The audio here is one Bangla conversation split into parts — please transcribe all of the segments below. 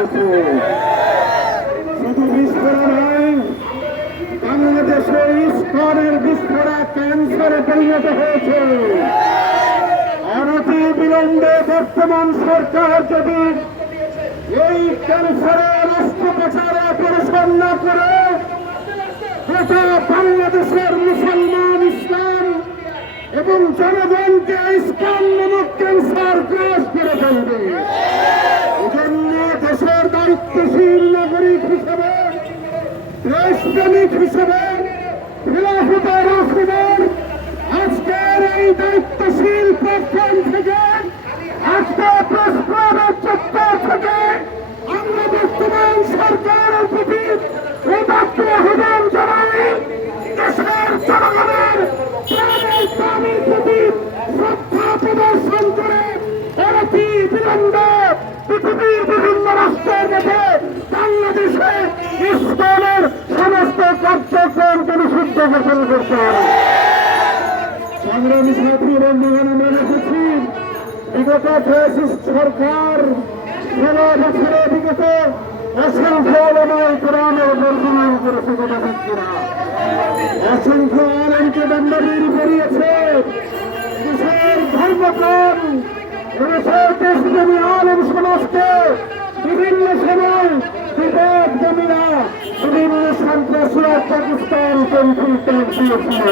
হয়েছে। শুধু বিস্ফোরণ নয়, বাংলাদেশে ইস্কনের বিস্ফোরণ ক্যান্সারে পরিণত হয়েছে। অনতি বিলম্বে বর্তমান সরকার যদি এই ক্যান্সারের অস্ত্রোপচারে পরিশ্রম না করে গোটা বাংলাদেশের মুসলমান, ইসলাম এবং জনগণকে ইসলাম নামক ক্যান্সার গ্রাস করে ফেলবে। এজন্য দেশের দায়িত্বশীল নাগরিক হিসেবে, দেশপ্রেমিক হিসেবে, খিলাফতে রাশিদের আজকের এই দায়িত্বশীল প্ল্যাটফর্ম থেকে, আজকে প্রেস ক্লাবের চত্বর থেকে আমরা বর্তমান সরকারের প্রতি উদাত্ত আহ্বান জানাই। দেশের জনগণের প্রাণের স্বামীর প্রতি শ্রদ্ধা প্রদর্শন করে অনতি বিলম্বে পৃথিবীর বিভিন্ন রাষ্ট্রের মধ্যে বাংলাদেশে ইসলামের সমস্ত কার্যক্রমকে নিষিদ্ধ ঘোষণা করতে হবে। সংগ্রামী সাথী বন্ধুগণ, আমরা দেখেছি বিগত ফ্যাসিস্ট সরকার 16 বছরে বিগত অসংখ্য ওলামায়ে কেরামের বর্জনা করেছে। কথা থাকছে না, অসংখ্য আলেমকে দণ্ডবিধি করিয়েছে। দেশের ধর্মপ্রাণ, দেশের দেশপ্রেমী আলেম সমাজকে বিভিন্ন সময় বিপদ জমিরা বিভিন্ন সন্ত্রাসীরা পাকিস্তান দিয়েছিল।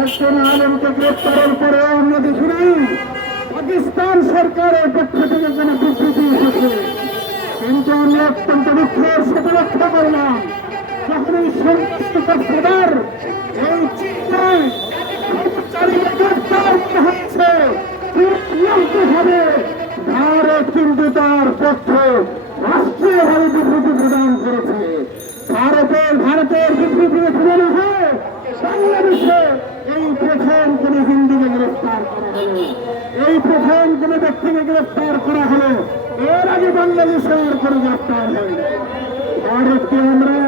একজন আলেমকে গ্রেপ্তারের পরে আমরা দেখি নাই পাকিস্তান সরকারের পক্ষ থেকে কোন বিবৃতি এসেছে। কিন্তু আমরা অত্যন্ত দুঃখের সাথে লক্ষ্য করলাম যখন এই সংস্থার এই চিন্তায় কর্মচারীরা গ্রেপ্তার হচ্ছে, হবে ভারত কিন্তু তার পক্ষে রাষ্ট্রীয়ভাবে বিবৃতি প্রদান করেছে। ভারতের বিবৃতি শুনে হয় বাংলাদেশে এই প্রথম কোন হিন্দুকে গ্রেফতার করা হলো, এই প্রথম কোন ব্যক্তিকে গ্রেফতার করা হলো। এর আগে বাংলাদেশে আর কোনো গ্রেফতার হয়নি। ভারতকে আমরা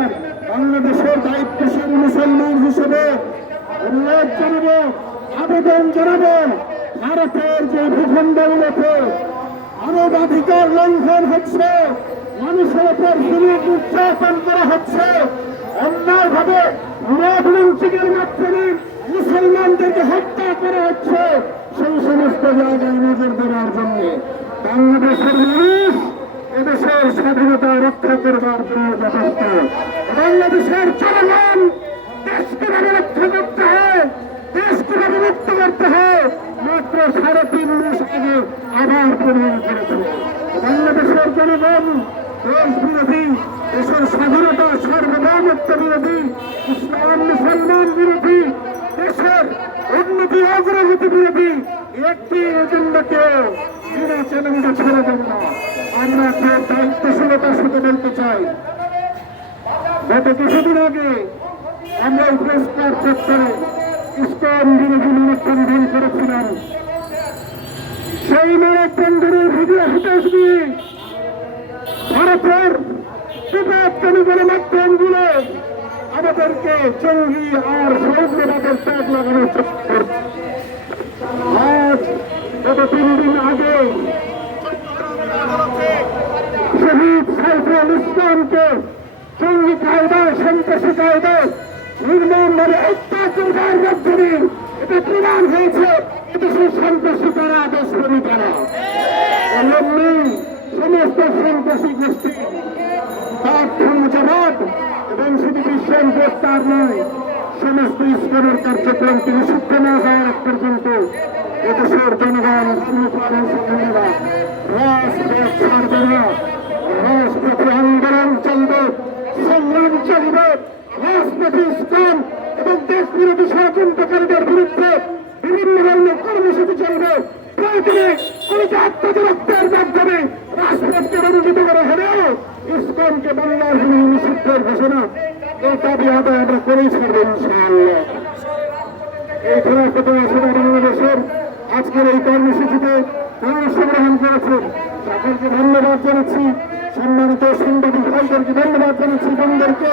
বাংলাদেশের দায়িত্বশীল মুসলমান হিসেবে অনুরোধ জানাবো, আবেদন জানাবো, ভারতের যে ভূখণ্ডগুলোতে মানবাধিকার লঙ্ঘন হচ্ছে, মানুষের উপর নির্যাতন করা হচ্ছে, অন্যায়ভাবে মব লিঞ্চিংয়ের মাধ্যমে মুসলমানদেরকে হত্যা করা হচ্ছে, সেই সমস্ত জায়গায় নজর দেওয়ার জন্য বাংলাদেশের মানুষ এদেশের স্বাধীনতা রক্ষা করবার জন্য যথেষ্ট। বাংলাদেশের জনগণ দেশকে রক্ষা করতে হয়, দেশকে মুক্ত করতে হয় মাত্র 3.5 মাস আগে আবার প্রমাণ করেছে। বাংলাদেশের জনগণ দেশ বিরোধী, দেশের স্বাধীনতা সার্বভৌমত্ব বিরোধী, ইসলাম মুসলমান বিরোধী, দেশের উন্নতি অগ্রগতি বিরোধী একটি এজেন্ডাকে বিনা চ্যালেঞ্জে ছেড়ে দেব না। আমরা দায়িত্বশীলতার সাথে বলতে চাই, গত কিছুদিন আগে আমরা প্রেস ক্লাব চত্বরে ইসলাম বিরোধী মানববন্ধন করেছিলাম। সেই মানববন্ধনের ভিডিও ফুটেজ দিয়ে ভারতের বিপদকারী গণমাধ্যমগুলো আমাদেরকে জঙ্গি আর সৌদ্রবাদের ট্যাগ লাগানোর চেষ্টা করছে। আজ গত 3 দিন আগে শহীদ সাইফুল ইসলামকে জঙ্গি কায়দায়, সন্ত্রাসী কায়দায় নির্মমভাবে হত্যা করবার মাধ্যমে এটা প্রমাণ হয়েছে এদেশের সন্ত্রাসী কারা, দেশপ্রেমী কারা। সমস্ত সন্ত্রাসী গোষ্ঠী তার জবাব এবং শুধু বিশ্বের গ্রেপ্তার নয়, সমস্ত ইসলামের কার্যক্রমকে নিষিদ্ধ না হওয়ার আগ পর্যন্ত এদেশের জনগণ রাজপথ ছাড়বে না। রাজপথে আন্দোলন চলবে, সংগ্রাম চলবে, রাজপথে ইসলাম এবং দেশ বিরোধী ষড়যন্ত্রকারীদের বিরুদ্ধে বিভিন্ন ধরনের কর্মসূচি চলবে। প্রয়োজনে আত্মরক্ষার মাধ্যমে রাজপথকে রঞ্জিত করে হলেও ইসলামকে বাংলার ভূমি নিষিদ্ধের ঘোষণা এই দাবি আদায় আমরা করেই ছাড়বো ইনশাআল্লাহ। এই খেলাফত আসলে বাংলাদেশের আজকের এই কর্মসূচিতে অংশগ্রহণ করেছেন সকলকে ধন্যবাদ জানাচ্ছি। সম্মানিত সাংবাদিক ভাইদেরকে ধন্যবাদ জানাচ্ছি, বন্ধুদেরকে